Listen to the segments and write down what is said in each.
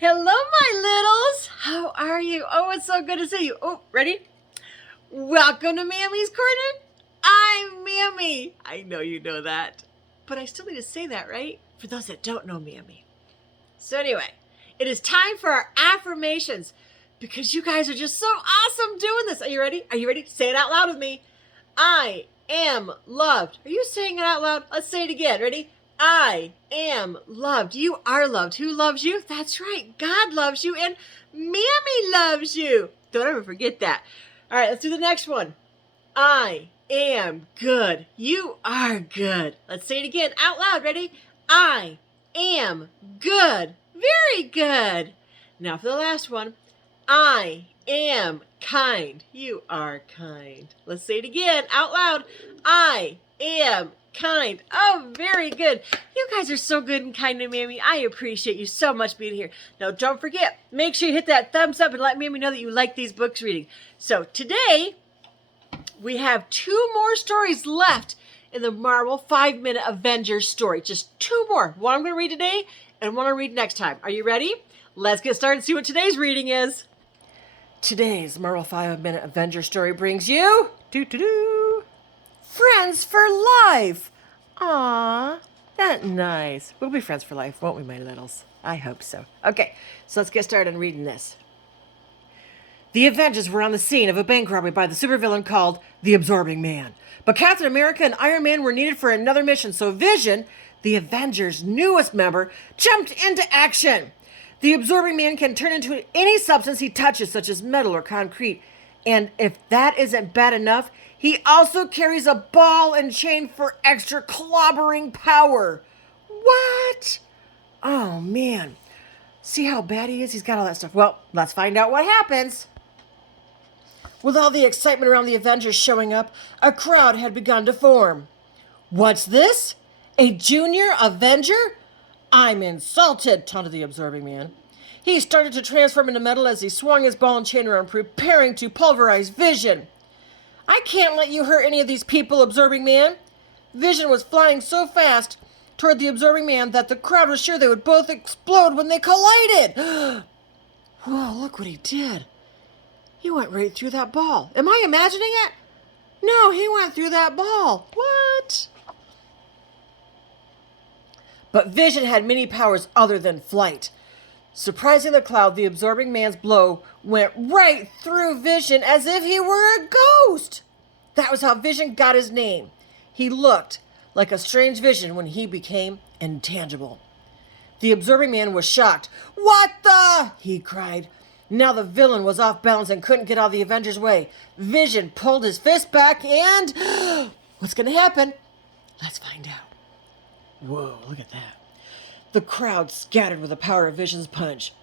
Hello, my littles. How are you? Oh, it's so good to see you. Oh, ready? Welcome to Mammy's Corner. I'm Mammy. I know you know that, but I still need to say that, right? For those that don't know Mammy. So anyway, it is time for our affirmations because you guys are just so awesome doing this. Are you ready? Are you ready? Say it out loud with me. I am loved. Are you saying it out loud? Let's say it again. Ready? I am loved. You are loved. Who loves you? That's right. God loves you and Mammy loves you. Don't ever forget that. All right, let's do the next one. I am good. You are good. Let's say it again out loud. Ready? I am good. Very good. Now for the last one. I am kind. You are kind. Let's say it again out loud. I am kind. Oh, very good. You guys are so good and kind to Mammy. I appreciate you so much being here. Now, don't forget, make sure you hit that thumbs up and let Mammy know that you like these books reading. So today, we have 2 more stories left in the Marvel 5-minute Avengers story. Just 2 more. One I'm going to read today and one I'll read next time. Are you ready? Let's get started and see what today's reading is. Today's Marvel 5-minute Avengers story brings you Friends for Life. Aww, that's nice. We'll be friends for life, won't we, my littles? I hope so. Okay, so let's get started on reading this. The Avengers were on the scene of a bank robbery by the supervillain called the Absorbing Man. But Captain America and Iron Man were needed for another mission, so Vision, the Avengers' newest member, jumped into action. The Absorbing Man can turn into any substance he touches, such as metal or concrete. And if that isn't bad enough, he also carries a ball and chain for extra clobbering power. What? Oh, man. See how bad he is? He's got all that stuff. Well, let's find out what happens. With all the excitement around the Avengers showing up, a crowd had begun to form. What's this? A junior Avenger? I'm insulted, taunted the Absorbing Man. He started to transform into metal as he swung his ball and chain around, preparing to pulverize Vision. I can't let you hurt any of these people, Absorbing Man. Vision was flying so fast toward the Absorbing Man that the crowd was sure they would both explode when they collided. Whoa, look what he did. He went right through that ball. Am I imagining it? No, he went through that ball. What? But Vision had many powers other than flight. Surprising the crowd, the Absorbing Man's blow went right through Vision as if he were a ghost. That was how Vision got his name. He looked like a strange vision when he became intangible. The Absorbing Man was shocked. What the? He cried. Now the villain was off balance and couldn't get out of the Avengers' way. Vision pulled his fist back and... What's going to happen? Let's find out. Whoa, look at that. The crowd scattered with the power of Vision's punch.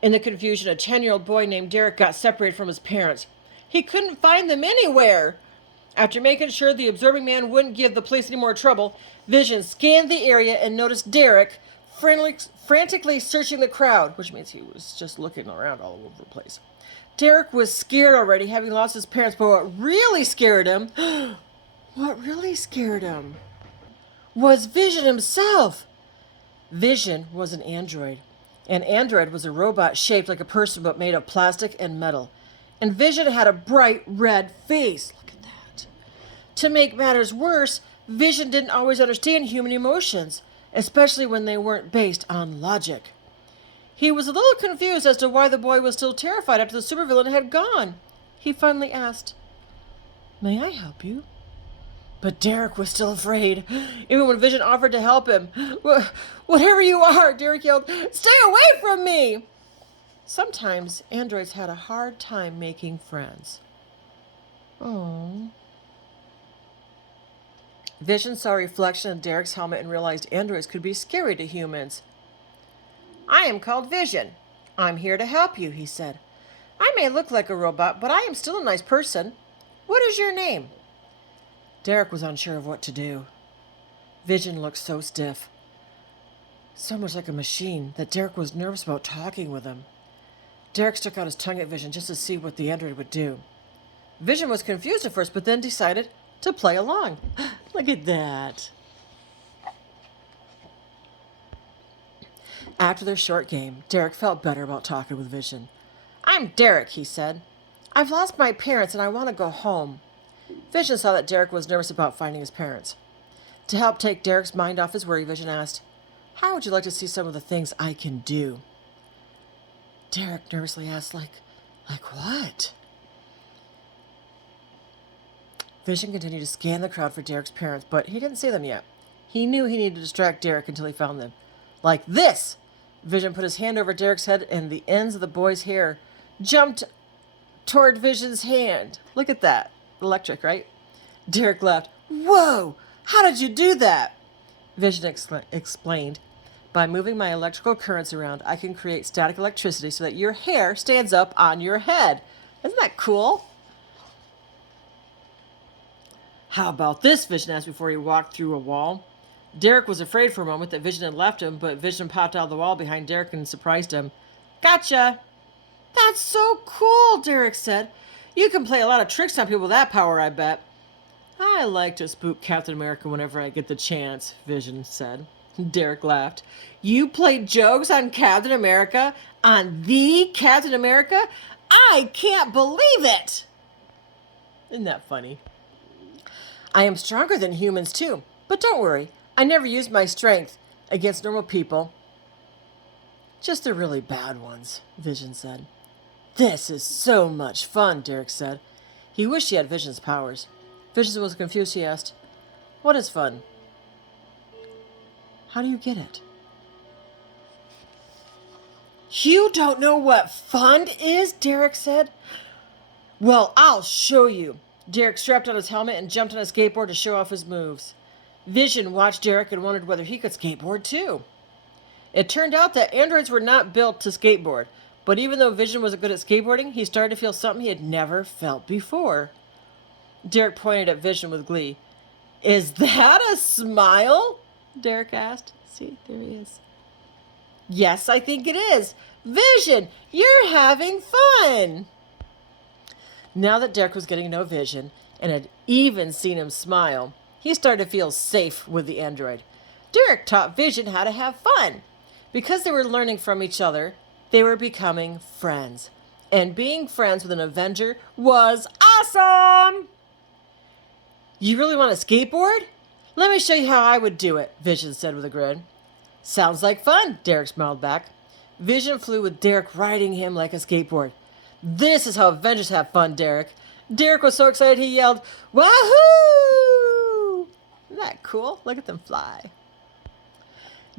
In the confusion, a 10-year-old boy named Derek got separated from his parents. He couldn't find them anywhere. After making sure the Absorbing Man wouldn't give the police any more trouble, Vision scanned the area and noticed Derek frantically searching the crowd, which means he was just looking around all over the place. Derek was scared already, having lost his parents, but what really scared him was Vision himself. Vision was an android. An android was a robot shaped like a person but made of plastic and metal. And Vision had a bright red face. Look at that. To make matters worse, Vision didn't always understand human emotions, especially when they weren't based on logic. He was a little confused as to why the boy was still terrified after the supervillain had gone. He finally asked, "May I help you?" But Derek was still afraid, even when Vision offered to help him. "Whatever you are," Derek yelled, "stay away from me!" Sometimes androids had a hard time making friends. Oh. Vision saw a reflection of Derek's helmet and realized androids could be scary to humans. "I am called Vision. I'm here to help you," he said. "I may look like a robot, but I am still a nice person. What is your name?" Derek was unsure of what to do. Vision looked so stiff, so much like a machine, that Derek was nervous about talking with him. Derek stuck out his tongue at Vision just to see what the android would do. Vision was confused at first, but then decided to play along. Look at that. After their short game, Derek felt better about talking with Vision. "I'm Derek," he said. "I've lost my parents and I want to go home." Vision saw that Derek was nervous about finding his parents. To help take Derek's mind off his worry, Vision asked, "How would you like to see some of the things I can do?" Derek nervously asked, like what? Vision continued to scan the crowd for Derek's parents, but he didn't see them yet. He knew he needed to distract Derek until he found them. "Like this!" Vision put his hand over Derek's head, and the ends of the boy's hair jumped toward Vision's hand. Look at that. Electric, right? Derek laughed. "Whoa! How did you do that?" Vision explained. "By moving my electrical currents around, I can create static electricity so that your hair stands up on your head." Isn't that cool? "How about this?" Vision asked before he walked through a wall. Derek was afraid for a moment that Vision had left him, but Vision popped out of the wall behind Derek and surprised him. "Gotcha!" "That's so cool," Derek said. "You can play a lot of tricks on people with that power, I bet." "I like to spook Captain America whenever I get the chance," Vision said. Derek laughed. "You played jokes on Captain America? On the Captain America? I can't believe it!" Isn't that funny? "I am stronger than humans, too. But don't worry, I never used my strength against normal people. Just the really bad ones," Vision said. "This is so much fun," Derek said. He wished he had Vision's powers. Vision was confused. He asked, "What is fun? How do you get it?" "You don't know what fun is?" Derek said. "Well, I'll show you." Derek strapped on his helmet and jumped on a skateboard to show off his moves. Vision watched Derek and wondered whether he could skateboard too. It turned out that androids were not built to skateboard, but even though Vision wasn't good at skateboarding, he started to feel something he had never felt before. Derek pointed at Vision with glee. "Is that a smile?" Derek asked. "See, there he is." "Yes, I think it is. Vision, you're having fun." Now that Derek was getting to know Vision and had even seen him smile, he started to feel safe with the android. Derek taught Vision how to have fun. Because they were learning from each other, they were becoming friends. And being friends with an Avenger was awesome! "You really want to skateboard? Let me show you how I would do it," Vision said with a grin. "Sounds like fun," Derek smiled back. Vision flew with Derek riding him like a skateboard. "This is how Avengers have fun, Derek." Derek was so excited he yelled, "Wahoo!" Isn't that cool? Look at them fly.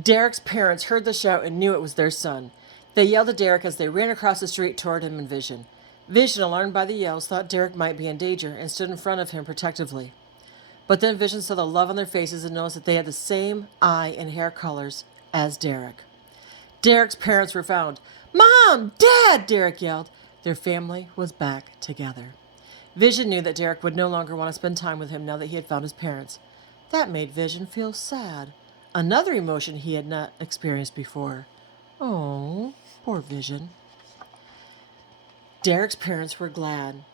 Derek's parents heard the shout and knew it was their son. They yelled at Derek as they ran across the street toward him and Vision. Vision, alarmed by the yells, thought Derek might be in danger and stood in front of him protectively. But then Vision saw the love on their faces and noticed that they had the same eye and hair colors as Derek. Derek's parents were found. "Mom! Dad!" Derek yelled. Their family was back together. Vision knew that Derek would no longer want to spend time with him now that he had found his parents. That made Vision feel sad. Another emotion he had not experienced before. Oh, poor Vision. Derek's parents were glad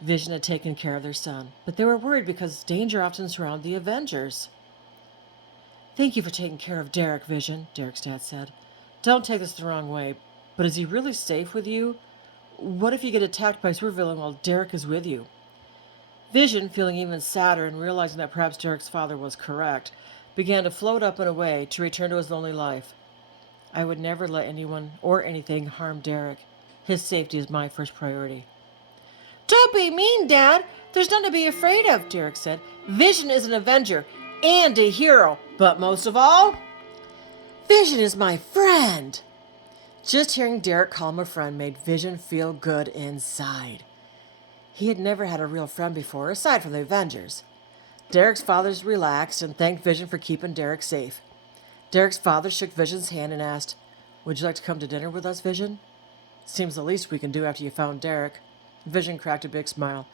Vision had taken care of their son, but they were worried because danger often surrounded the Avengers. "Thank you for taking care of Derek, Vision," Derek's dad said. "Don't take this the wrong way, but is he really safe with you? What if you get attacked by a supervillain while Derek is with you?" Vision, feeling even sadder and realizing that perhaps Derek's father was correct, began to float up and away to return to his lonely life. "I would never let anyone or anything harm Derek. His safety is my first priority." "Don't be mean, Dad. There's nothing to be afraid of," Derek said. "Vision is an Avenger and a hero, but most of all, Vision is my friend." Just hearing Derek call him a friend made Vision feel good inside. He had never had a real friend before, aside from the Avengers. Derek's father relaxed and thanked Vision for keeping Derek safe. Derek's father shook Vision's hand and asked, "Would you like to come to dinner with us, Vision? Seems the least we can do after you found Derek." Vision cracked a big smile.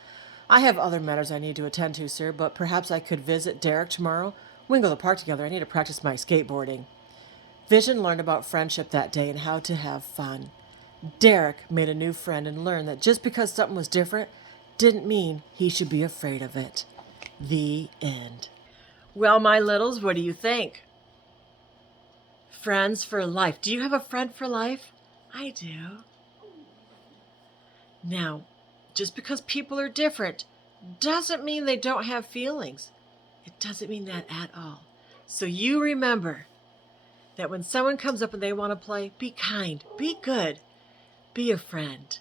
"I have other matters I need to attend to, sir, but perhaps I could visit Derek tomorrow. We can go to the park together. I need to practice my skateboarding." Vision learned about friendship that day and how to have fun. Derek made a new friend and learned that just because something was different didn't mean he should be afraid of it. The end. Well, my littles, what do you think? Friends for life. Do you have a friend for life? I do. Now, just because people are different doesn't mean they don't have feelings. It doesn't mean that at all. So you remember that when someone comes up and they want to play, be kind, be good, be a friend.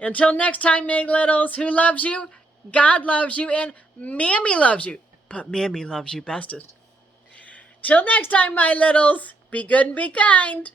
Until next time, Meg Littles, who loves you? God loves you, and Mammy loves you. But Mammy loves you bestest. Till next time, my littles, be good and be kind.